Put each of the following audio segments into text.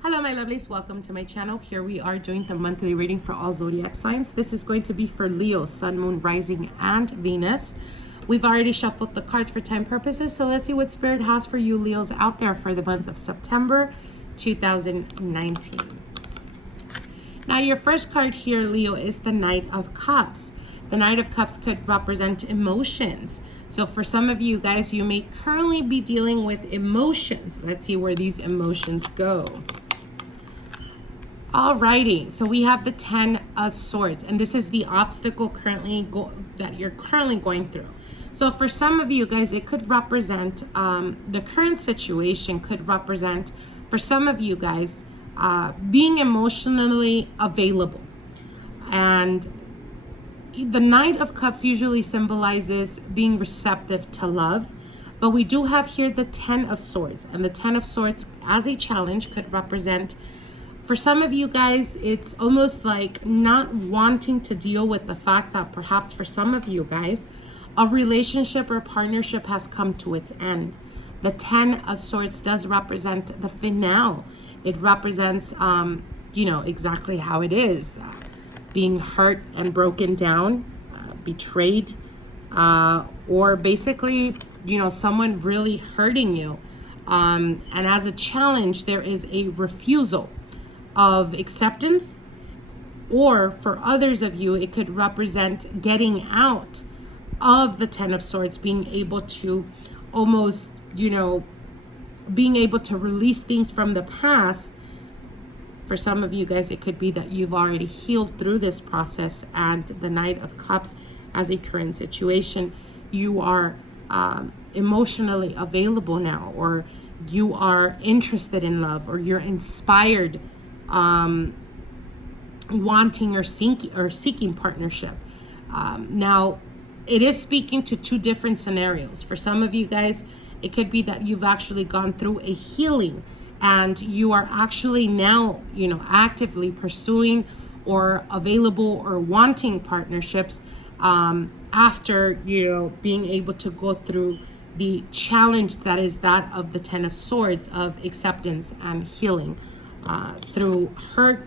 Hello my lovelies, welcome to my channel. Here we are doing the monthly reading for all zodiac signs. This is going to be for Leo, Sun, Moon, Rising, and Venus. We've already shuffled the cards for time purposes, so let's see what Spirit has for you Leos out there for the month of September 2019. Now your first card here, Leo, is the Knight of Cups. The Knight of Cups could represent emotions. So for some of you guys, you may currently be dealing with emotions. Let's see where these emotions go. Alrighty, so we have the 10 of Swords, and this is the obstacle that you're currently going through. So for some of you guys, it could represent, the current situation could represent, for some of you guys, being emotionally available. And the Knight of Cups usually symbolizes being receptive to love, but we do have here the 10 of Swords, and the 10 of Swords as a challenge could represent, for some of you guys, it's almost like not wanting to deal with the fact that perhaps for some of you guys, a relationship or partnership has come to its end. The 10 of Swords does represent the finale. It represents, exactly how it is. Being hurt and broken down, betrayed, or basically, someone really hurting you. And as a challenge, there is a refusal of acceptance, or for others of you, it could represent getting out of the 10 of Swords, being able to almost, being able to release things from the past. For some of you guys, it could be that you've already healed through this process, and the Knight of Cups as a current situation, you are emotionally available now, or you are interested in love, or you're inspired, wanting or seeking partnership. Now, it is speaking to two different scenarios. For some of you guys, it could be that you've actually gone through a healing, and you are actually now, actively pursuing or available or wanting partnerships after, being able to go through the challenge that is that of the 10 of Swords, of acceptance and healing through hurt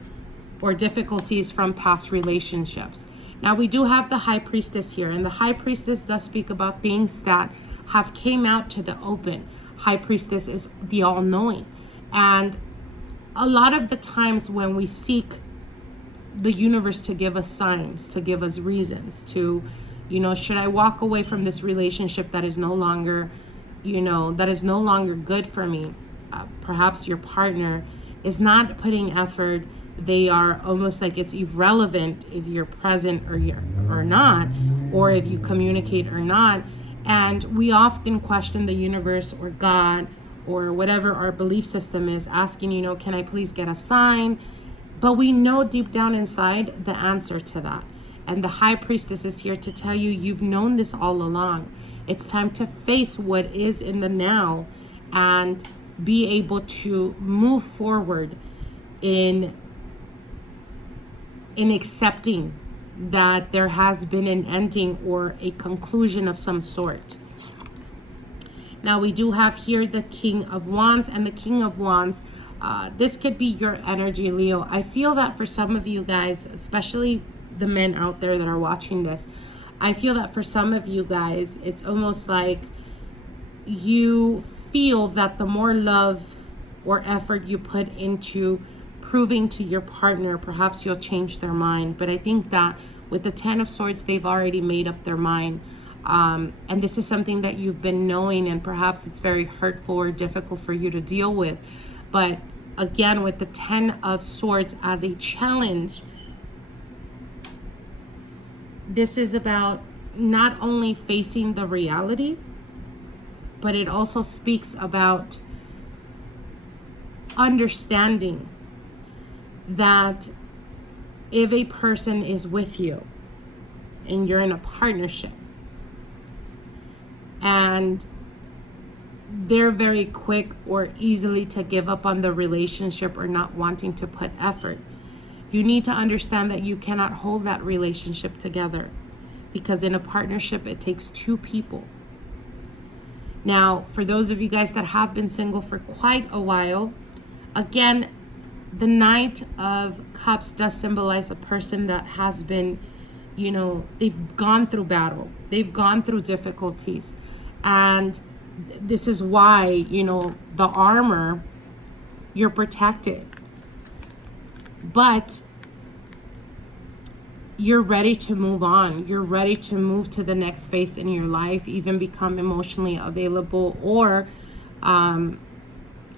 or difficulties from past relationships. Now we do have the High Priestess here, and the High Priestess does speak about things that have came out to the open. High Priestess is the all-knowing. And a lot of the times when we seek the universe to give us signs, to give us reasons to, should I walk away from this relationship that is no longer, good for me? Perhaps your partner is not putting effort. They are almost like it's irrelevant if you're present or not, or if you communicate or not. And we often question the universe or God or whatever our belief system is, asking, can I please get a sign? But we know deep down inside the answer to that. And the High Priestess is here to tell you, you've known this all along. It's time to face what is in the now and be able to move forward in accepting that there has been an ending or a conclusion of some sort. Now we do have here the King of Wands, and the King of Wands, this could be your energy, Leo. I feel that for some of you guys, especially the men out there that are watching this, I feel that for some of you guys, it's almost like you feel that the more love or effort you put into proving to your partner, perhaps you'll change their mind. But I think that with the 10 of Swords, they've already made up their mind. And this is something that you've been knowing, and perhaps it's very hurtful or difficult for you to deal with. But again, with the 10 of Swords as a challenge, this is about not only facing the reality, but it also speaks about understanding that if a person is with you and you're in a partnership and they're very quick or easily to give up on the relationship or not wanting to put effort, you need to understand that you cannot hold that relationship together, because in a partnership, it takes two people. Now, for those of you guys that have been single for quite a while, again, the Knight of Cups does symbolize a person that has been, you know, they've gone through battle, they've gone through difficulties, and this is why, you know, the armor, you're protected, but you're ready to move on. You're ready to move to the next phase in your life, even become emotionally available, or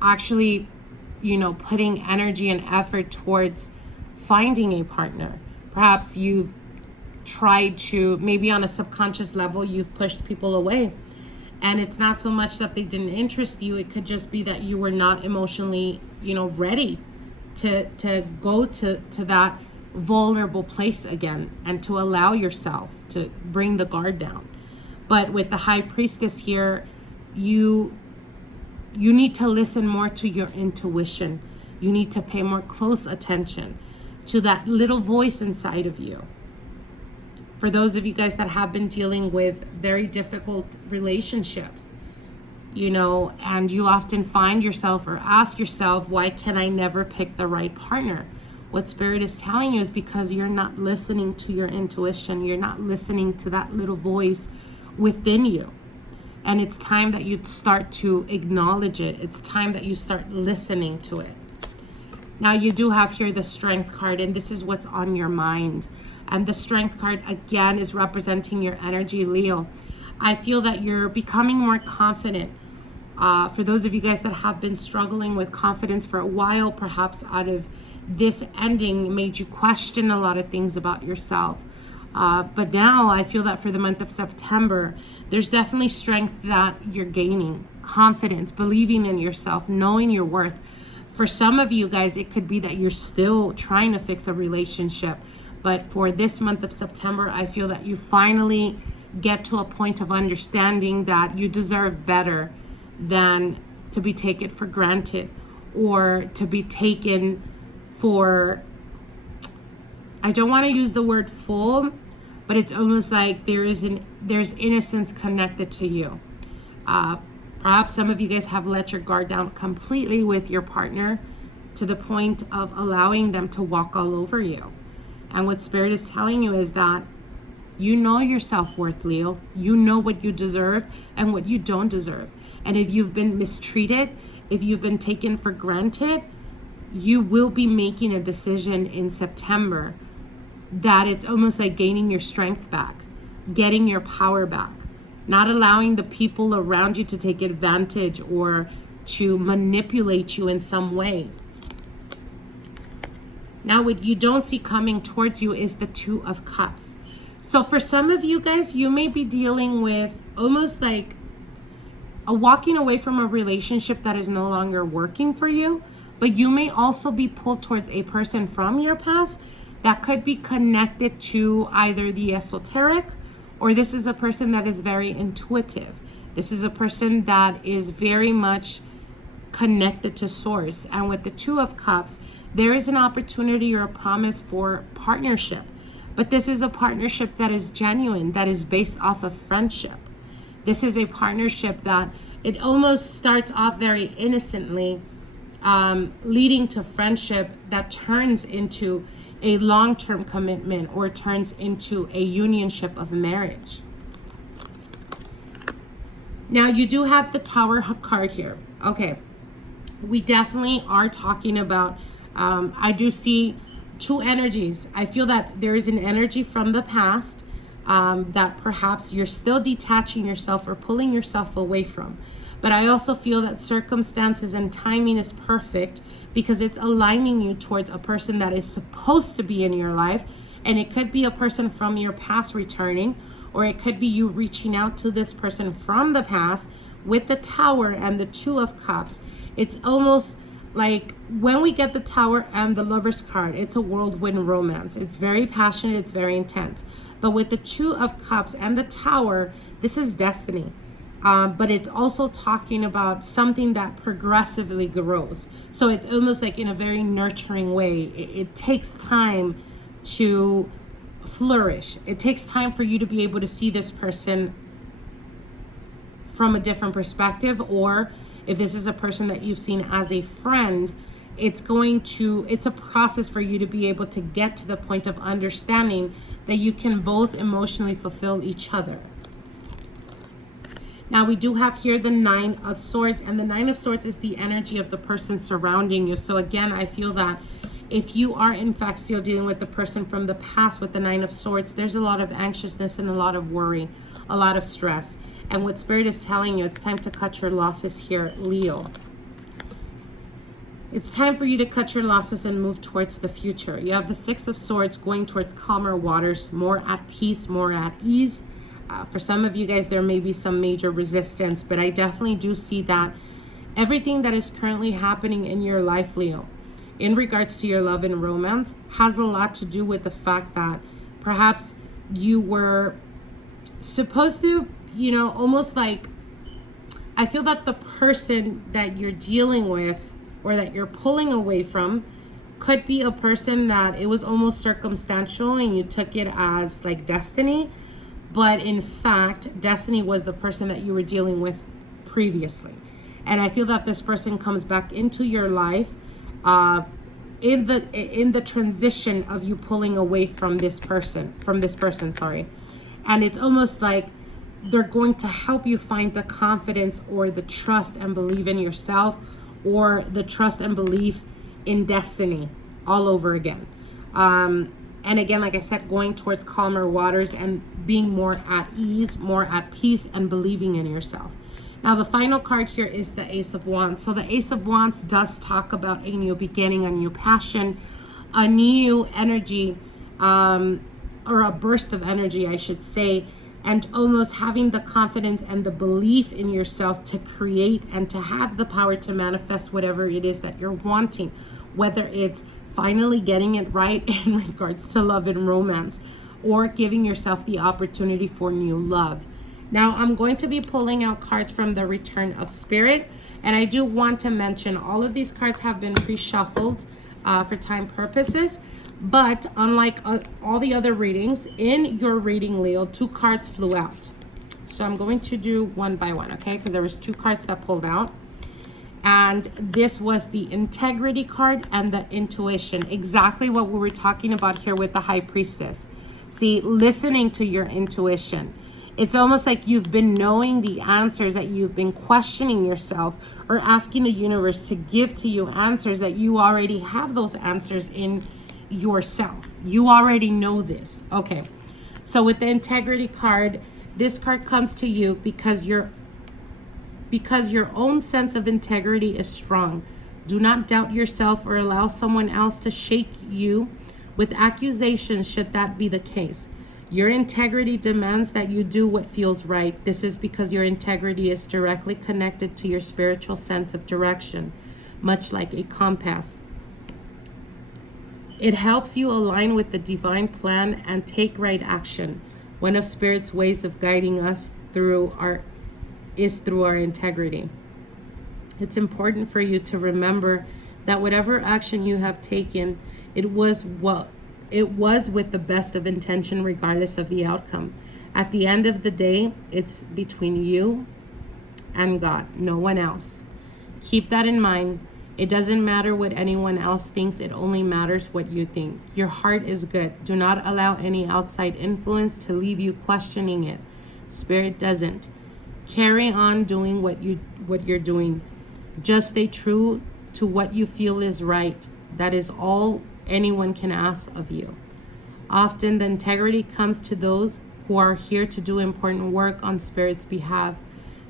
actually, you know, putting energy and effort towards finding a partner. Perhaps you've tried to, maybe on a subconscious level, you've pushed people away. And it's not so much that they didn't interest you. It could just be that you were not emotionally, you know, ready to go to that vulnerable place again, and to allow yourself to bring the guard down. But with the High Priestess here, you need to listen more to your intuition. You need to pay more close attention to that little voice inside of you. For those of you guys that have been dealing with very difficult relationships, you know, and you often find yourself or ask yourself, why can I never pick the right partner? What Spirit is telling you is because you're not listening to your intuition. You're not listening to that little voice within you. And it's time that you start to acknowledge it. It's time that you start listening to it. Now, you do have here the Strength card, and this is what's on your mind. And the Strength card, again, is representing your energy, Leo. I feel that you're becoming more confident. For those of you guys that have been struggling with confidence for a while, perhaps out of this ending made you question a lot of things about yourself. But now I feel that for the month of September, there's definitely strength that you're gaining. Confidence, believing in yourself, knowing your worth. For some of you guys, it could be that you're still trying to fix a relationship. But for this month of September, I feel that you finally get to a point of understanding that you deserve better than to be taken for granted, or to be taken for, I don't want to use the word full, but it's almost like there's innocence connected to you. Perhaps some of you guys have let your guard down completely with your partner, to the point of allowing them to walk all over you. And what Spirit is telling you is that you know your self-worth, Leo. You know what you deserve and what you don't deserve. And if you've been mistreated, if you've been taken for granted, you will be making a decision in September that it's almost like gaining your strength back, getting your power back, not allowing the people around you to take advantage or to manipulate you in some way. Now, what you don't see coming towards you is the Two of Cups. So for some of you guys, you may be dealing with almost like a walking away from a relationship that is no longer working for you, but you may also be pulled towards a person from your past that could be connected to either the esoteric, or this is a person that is very intuitive. This is a person that is very much connected to source. And with the Two of Cups, there is an opportunity or a promise for partnership. But this is a partnership that is genuine, that is based off of friendship. This is a partnership that it almost starts off very innocently, leading to friendship that turns into a long-term commitment, or turns into a unionship of marriage. Now, you do have the Tower card here. Okay, we definitely are talking about, I do see two energies. I feel that there is an energy from the past that perhaps you're still detaching yourself or pulling yourself away from. But I also feel that circumstances and timing is perfect, because it's aligning you towards a person that is supposed to be in your life. And it could be a person from your past returning, or it could be you reaching out to this person from the past. With the Tower and the Two of Cups, it's almost like when we get the Tower and the Lover's card, it's a whirlwind romance. It's very passionate, it's very intense. But with the Two of Cups and the Tower, this is destiny. But it's also talking about something that progressively grows. So it's almost like in a very nurturing way. It takes time to flourish. It takes time for you to be able to see this person from a different perspective, or if this is a person that you've seen as a friend, it's a process for you to be able to get to the point of understanding that you can both emotionally fulfill each other. Now we do have here the 9 of Swords, and the 9 of Swords is the energy of the person surrounding you. So again, I feel that if you are in fact still dealing with the person from the past with the 9 of Swords, there's a lot of anxiousness and a lot of worry, a lot of stress. And what Spirit is telling you, it's time to cut your losses here, Leo. It's time for you to cut your losses and move towards the future. You have the 6 of Swords going towards calmer waters, more at peace, more at ease. For some of you guys, there may be some major resistance, but I definitely do see that everything that is currently happening in your life, Leo, in regards to your love and romance, has a lot to do with the fact that perhaps you were supposed to, you know, almost like, I feel that the person that you're dealing with or that you're pulling away from could be a person that it was almost circumstantial and you took it as like destiny. But in fact, destiny was the person that you were dealing with previously. And I feel that this person comes back into your life in the transition of you pulling away from this person, sorry. And it's almost like they're going to help you find the confidence or the trust and believe in yourself, or the trust and belief in destiny all over again. And again, like I said, going towards calmer waters and being more at ease, more at peace, and believing in yourself. Now, the final card here is the Ace of Wands. So the Ace of Wands does talk about a new beginning, a new passion, a new energy, or a burst of energy, I should say, and almost having the confidence and the belief in yourself to create and to have the power to manifest whatever it is that you're wanting, whether it's finally getting it right in regards to love and romance, or giving yourself the opportunity for new love. Now, I'm going to be pulling out cards from the Return of Spirit, and I do want to mention all of these cards have been pre-shuffled for time purposes, but unlike all the other readings, in your reading, Leo, 2 cards flew out. So I'm going to do one by one, okay? Because there was 2 cards that pulled out. And this was the Integrity card and the Intuition. Exactly what we were talking about here with the High Priestess. See, listening to your intuition. It's almost like you've been knowing the answers, that you've been questioning yourself or asking the universe to give to you answers, that you already have those answers in yourself. You already know this. Okay. So with the Integrity card, this card comes to you because your own sense of integrity is strong. Do not doubt yourself or allow someone else to shake you with accusations should that be the case. Your integrity demands that you do what feels right. This is because your integrity is directly connected to your spiritual sense of direction, much like a compass. It helps you align with the divine plan and take right action. One of Spirit's ways of guiding us through our integrity. It's important for you to remember that whatever action you have taken, it was with the best of intention, regardless of the outcome. At the end of the day, it's between you and God, no one else. Keep that in mind. It doesn't matter what anyone else thinks. It only matters what you think. Your heart is good. Do not allow any outside influence to leave you questioning it. Spirit doesn't. Carry on doing what you're doing. Just stay true to what you feel is right. That is all anyone can ask of you. Often the integrity comes to those who are here to do important work on Spirit's behalf.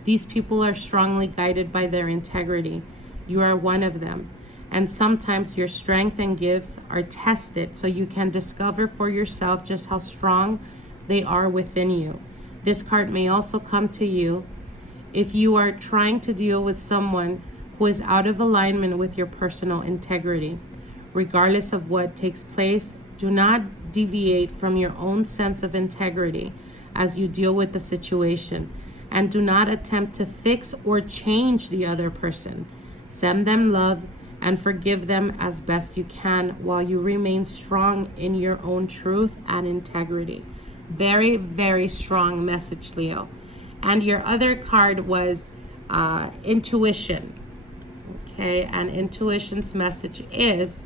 These people are strongly guided by their integrity. You are one of them. And sometimes your strength and gifts are tested so you can discover for yourself just how strong they are within you. This card may also come to you if you are trying to deal with someone who is out of alignment with your personal integrity. Regardless of what takes place, do not deviate from your own sense of integrity as you deal with the situation, and do not attempt to fix or change the other person. Send them love and forgive them as best you can while you remain strong in your own truth and integrity. Very, very strong message, Leo. And your other card was Intuition. Okay, and intuition's message is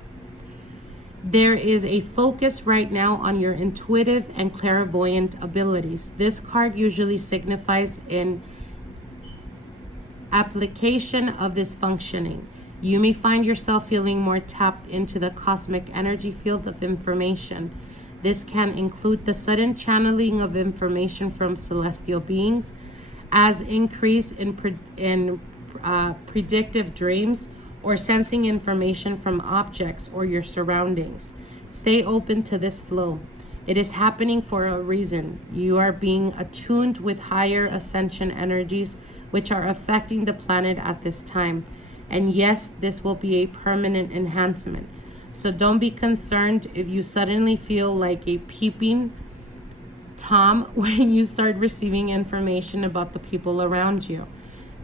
there is a focus right now on your intuitive and clairvoyant abilities. This card usually signifies an application of this functioning. You may find yourself feeling more tapped into the cosmic energy field of information. This can include the sudden channeling of information from celestial beings, as increase in predictive dreams, or sensing information from objects or your surroundings. Stay open to this flow. It is happening for a reason. You are being attuned with higher ascension energies which are affecting the planet at this time. And yes, this will be a permanent enhancement. So don't be concerned if you suddenly feel like a peeping Tom when you start receiving information about the people around you.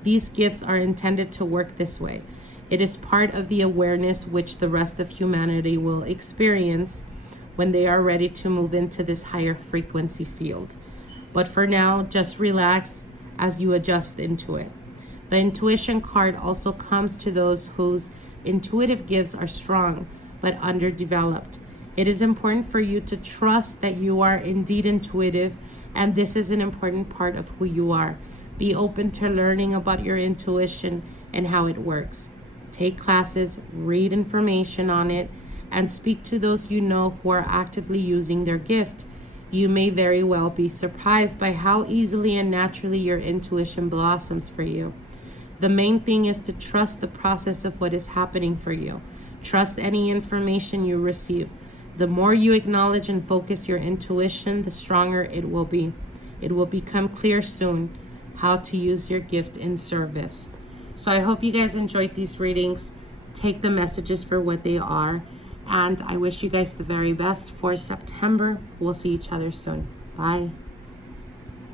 These gifts are intended to work this way. It is part of the awareness which the rest of humanity will experience when they are ready to move into this higher frequency field. But for now, just relax as you adjust into it. The intuition card also comes to those whose intuitive gifts are strong but underdeveloped. It is important for you to trust that you are indeed intuitive, and this is an important part of who you are. Be open to learning about your intuition and how it works. Take classes, read information on it, and speak to those you know who are actively using their gift. You may very well be surprised by how easily and naturally your intuition blossoms for you. The main thing is to trust the process of what is happening for you. Trust any information you receive. The more you acknowledge and focus your intuition, the stronger it will be. It will become clear soon how to use your gift in service. So I hope you guys enjoyed these readings. Take the messages for what they are. And I wish you guys the very best for September. We'll see each other soon. Bye.